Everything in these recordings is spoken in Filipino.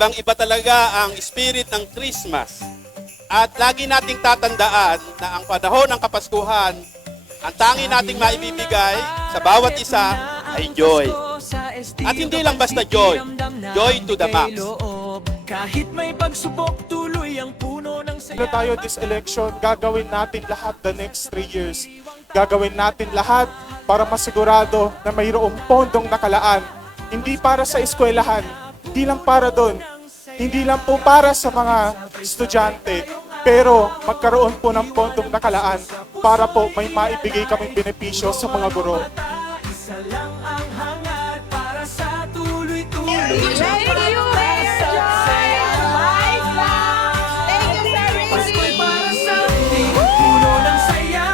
Ibang-iba talaga ang spirit ng Christmas. At lagi nating tatandaan na ang panahon ng Kapaskuhan, ang tangi nating maibibigay sa bawat isa ay joy. At hindi lang basta joy, joy to the max. Kahit may pagsubok, tuloy ang puno ng saya. Tayo this election, gagawin natin lahat the next 3 years. Gagawin natin lahat para masigurado na mayroong pondong nakalaan. Hindi para sa eskwelahan, hindi lang para doon. Hindi lang po para sa mga estudyante, pero magkaroon po ng pondong nakalaan para po may maibigay kaming benepisyo sa mga guro. Isa lang ang hangad para sa tuloy-tuloy. Thank you, Mayor Joy! Thank you, Sir Pasko'y Ricky! para sa ating puno ng saya,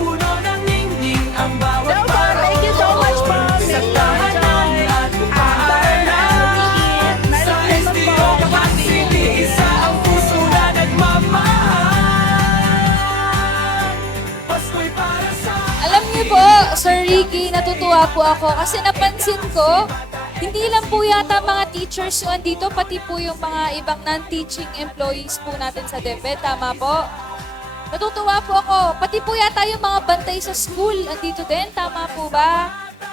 puno ng ningning ang bawat Thank you so much, Mami. sa tahanan at paaralan. Sa SDO Capacity, isa ang puso na nagmamahal. Pasko'y para sa Alam niyo po, Sir Ricky, natutuwa po ako kasi napansin ko, hindi lang po yata mga teachers yung andito, pati po yung mga ibang non-teaching employees po natin sa DepEd. Tama po? Natutuwa po ako. Pati po yata yung mga bantay sa school andito din. Tama po ba?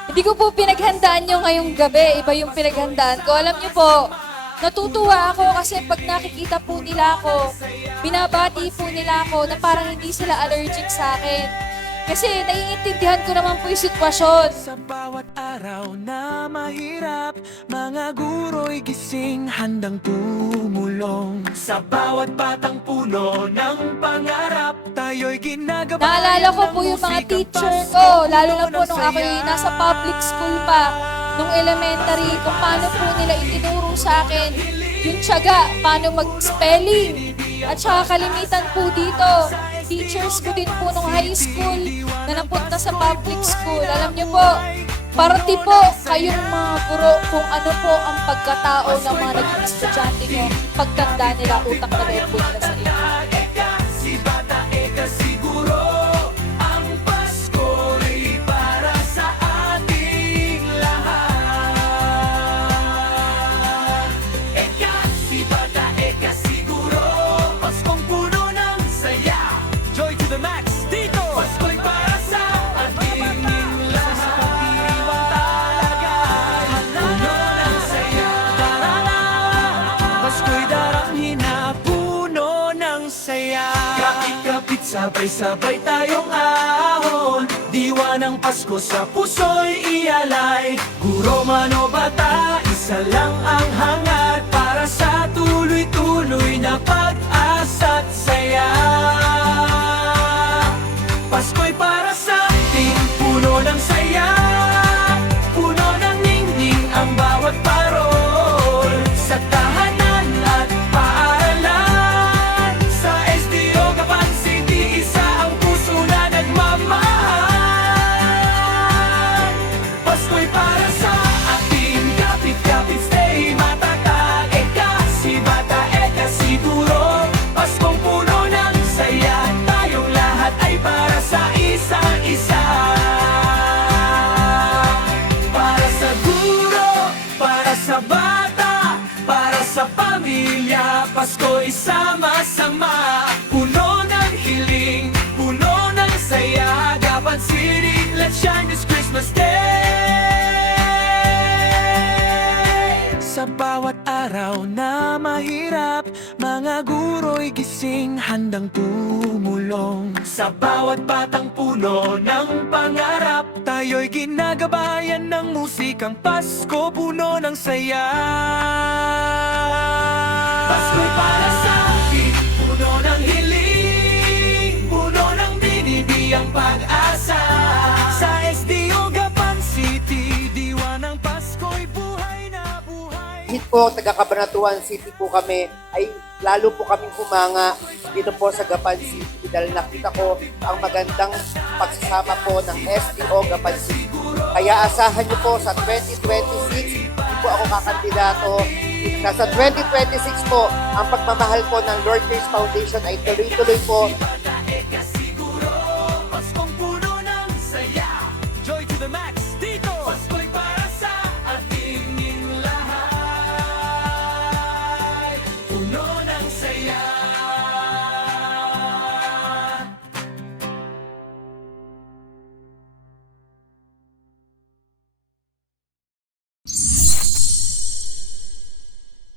Hindi ko po pinaghandaan nyo ngayong gabi. Iba yung pinaghandaan ko. Alam niyo po, natutuwa ako kasi pag nakikita po nila ako, binabati po nila ako na parang hindi sila allergic sa akin. Kasi naiintindihan ko naman po yung sitwasyon. Sa bawat araw na mahirap, mga guro'y gising handang tumulong. Sa bawat batang puno ng pangarap, tayo'y ginagawa. Naalala ko po yung mga teacher ko, lalo na po nung ako'y nasa public school pa, nung elementary, kung paano po nila itinuro sa akin yung tiyaga, paano mag-spelling. At saka kalimitan po dito, teachers ko din po nung high school na napunta sa public school. Alam niyo po, parati po kayong mga guro kung ano po ang pagkatao ng mga naging estudyante nyo. Pagtanda nila, utang na loob po nila sa inyo. Si bata eka siguro, ang Pasko'y para sa ating lahat. Eka, si bata eka siguro, Paskong puno ng saya. Joy to the max, dito! Pasko'y para sa ating lahat. Pagdiriwang talaga, puno ng saya. Tara na, Pasko'y daranghin na puno ng saya. Kapit-kapit, sabay-sabay tayong ahon. Diwa ng Pasko sa puso'y ialay. Guro man o bata, isa lang ang hangad para sa tuloy-tuloy na pag-asa't saya. Pasko'y para sa ating puno ng saya, puno ng ningning ang bawat parol. Sa tahanan at paaralan, sa SDO Gapan City, isa ang puso na nagmamahal. Pasko'y para sa ating kapit-kapit, stay matatag. Eka, si bata, eka siguro, Paskong puno ng saya. Tayong lahat ay para sa isa't isa. Para sa guro, para sa bata, para sa pamilya, Pasko'y sama-sama. Puno ng hiling, puno ng saya. Gapan City, let's shine this Christmas day. Sa bawat araw na mahirap, mga guro'y gising handang tumulong. Sa bawat batang puno ng pangarap, tayo'y ginagabayan ng musikang Pasko, puno ng saya. Pasko'y para sa atin, puno ng hiling, puno ng binibiyang pag-asa. Sa SDO Gapan City, diwa ng Pasko'y buhay na buhay. Kahit po taga Cabanatuan City po kami, ay lalo po kaming humanga dito po sa Gapan City dahil nakita ko ang magandang pagsasama po ng SDO Gapan City. Kaya asahan niyo po sa 2026, hindi po ako kakandidato. Nasa 2026 po, ang pagmamahal po ng Lord Grace Foundation ay tuloy-tuloy po. Paskong puno ng saya, joy to the max.